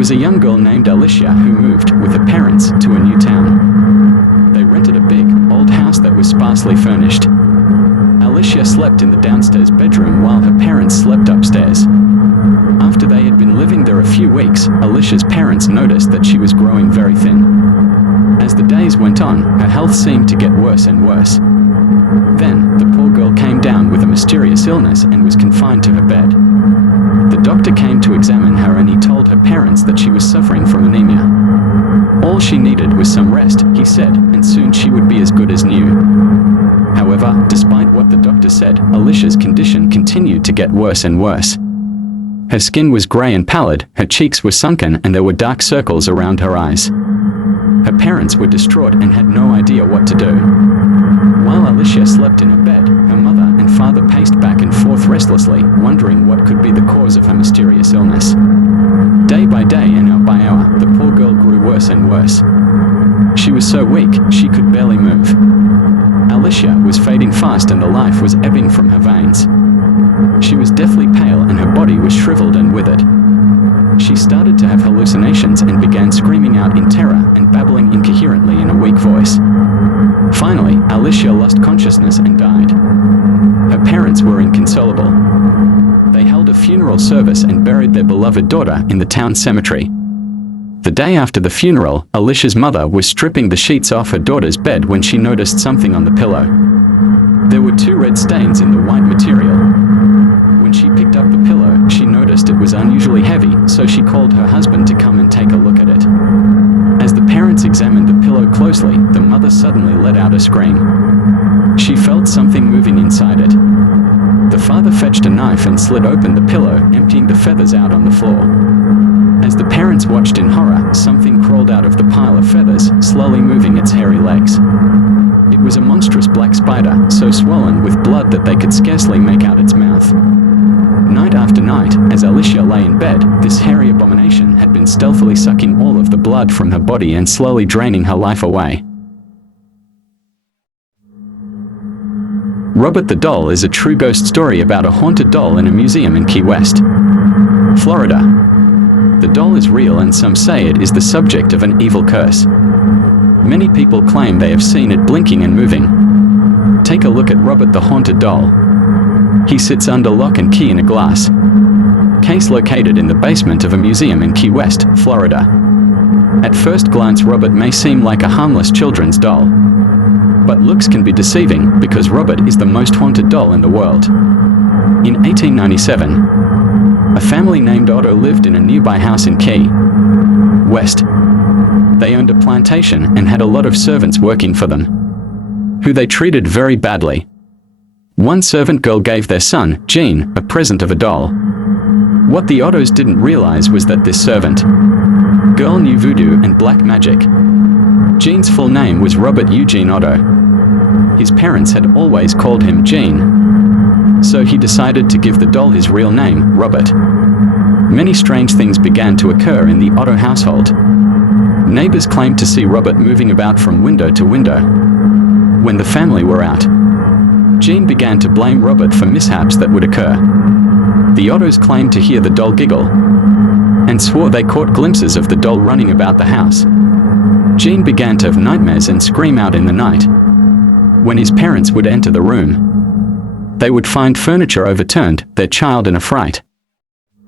was a young girl named Alicia who moved with her parents to a new town. They rented a big, old house that was sparsely furnished. Alicia slept in the downstairs bedroom while her parents slept upstairs. After they had been living there a few weeks, Alicia's parents noticed that she was growing very thin. As the days went on, her health seemed to get worse and worse. Then, the poor girl came down with a mysterious illness and was confined to her bed. The doctor came to examine her and he told her parents that she was suffering from anemia. All she needed was some rest, he said, and soon she would be as good as new. However, despite what the doctor said, Alicia's condition continued to get worse and worse. Her skin was grey and pallid, her cheeks were sunken, and there were dark circles around her eyes. Her parents were distraught and had no idea what to do. While Alicia slept in her bed, her mother and father paced back and forth restlessly, wondering what could be the cause of her mysterious illness. Day by day and hour by hour, the poor girl grew worse and worse. She was so weak, she could barely move. Alicia was fading fast and the life was ebbing from her veins. She was deathly pale and her body was shriveled and withered. She started to have hallucinations and began screaming out in terror and babbling incoherently in a weak voice. Finally, Alicia lost consciousness and died. Her parents were inconsolable. They held a funeral service and buried their beloved daughter in the town cemetery. The day after the funeral, Alicia's mother was stripping the sheets off her daughter's bed when she noticed something on the pillow. There were 2 red stains in the white material. When she picked up the pillow, she noticed it was unusually heavy, so she called her husband to come and take a look at it. As the parents examined the pillow closely, the mother suddenly let out a scream. She felt something moving inside it. The father fetched a knife and slit open the pillow, emptying the feathers out on the floor. As the parents watched in horror, something crawled out of the pile of feathers, slowly moving its hairy legs. It was a monstrous black spider, so swollen with blood that they could scarcely make out its mouth. Night after night, as Alicia lay in bed, this hairy abomination had been stealthily sucking all of the blood from her body and slowly draining her life away. Robert the Doll is a true ghost story about a haunted doll in a museum in Key West, Florida. The doll is real and some say it is the subject of an evil curse. Many people claim they have seen it blinking and moving. Take a look at Robert the Haunted Doll. He sits under lock and key in a glass case located in the basement of a museum in Key West, Florida. At first glance, Robert may seem like a harmless children's doll. But looks can be deceiving because Robert is the most haunted doll in the world. In 1897, a family named Otto lived in a nearby house in Key West. They owned a plantation and had a lot of servants working for them, who they treated very badly. One servant girl gave their son, Gene, a present of a doll. What the Ottos didn't realize was that this servant girl knew voodoo and black magic. Gene's full name was Robert Eugene Otto. His parents had always called him Gene, so he decided to give the doll his real name, Robert. Many strange things began to occur in the Otto household. Neighbors claimed to see Robert moving about from window to window. When the family were out, Gene began to blame Robert for mishaps that would occur. The Ottos claimed to hear the doll giggle, and swore they caught glimpses of the doll running about the house. Gene began to have nightmares and scream out in the night. When his parents would enter the room, they would find furniture overturned, their child in a fright,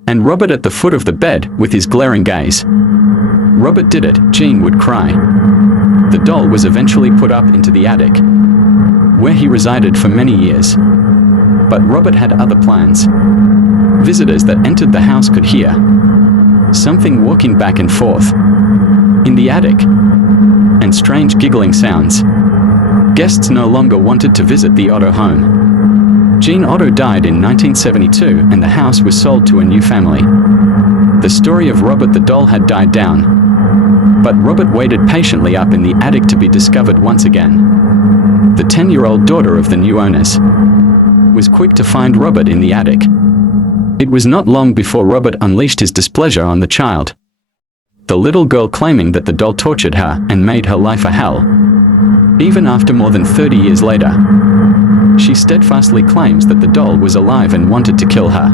and Robert at the foot of the bed with his glaring gaze. Robert did it, Gene would cry. The doll was eventually put up into the attic, where he resided for many years. But Robert had other plans. Visitors that entered the house could hear something walking back and forth in the attic, and strange giggling sounds. Guests no longer wanted to visit the Otto home. Gene Otto died in 1972 and the house was sold to a new family. The story of Robert the doll had died down, but Robert waited patiently up in the attic to be discovered once again. The 10-year-old daughter of the new owners was quick to find Robert in the attic. It was not long before Robert unleashed his displeasure on the child, the little girl claiming that the doll tortured her and made her life a hell. Even after more than 30 years later, she steadfastly claims that the doll was alive and wanted to kill her.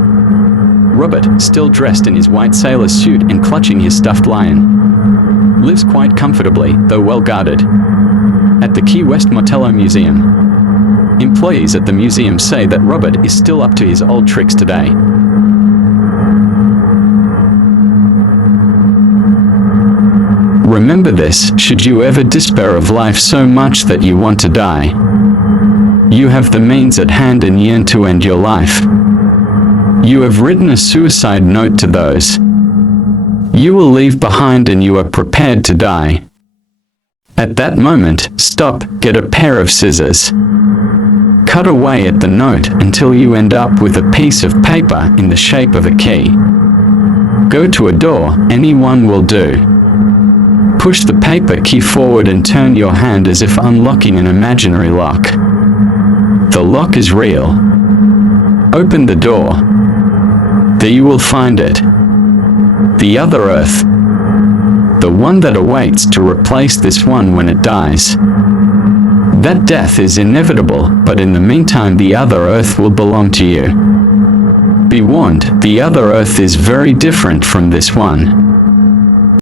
Robert, still dressed in his white sailor suit and clutching his stuffed lion, lives quite comfortably, though well guarded, at the Key West Motello Museum. Employees at the museum say that Robert is still up to his old tricks today. Remember this, should you ever despair of life so much that you want to die, you have the means at hand and yearn to end your life. You have written a suicide note to those you will leave behind and you are prepared to die. At that moment, stop, get a pair of scissors. Cut away at the note until you end up with a piece of paper in the shape of a key. Go to a door, any one will do. Push the paper key forward and turn your hand as if unlocking an imaginary lock. The lock is real. Open the door. There you will find it. The other Earth. The one that awaits to replace this one when it dies. That death is inevitable, but in the meantime the other Earth will belong to you. Be warned, the other Earth is very different from this one.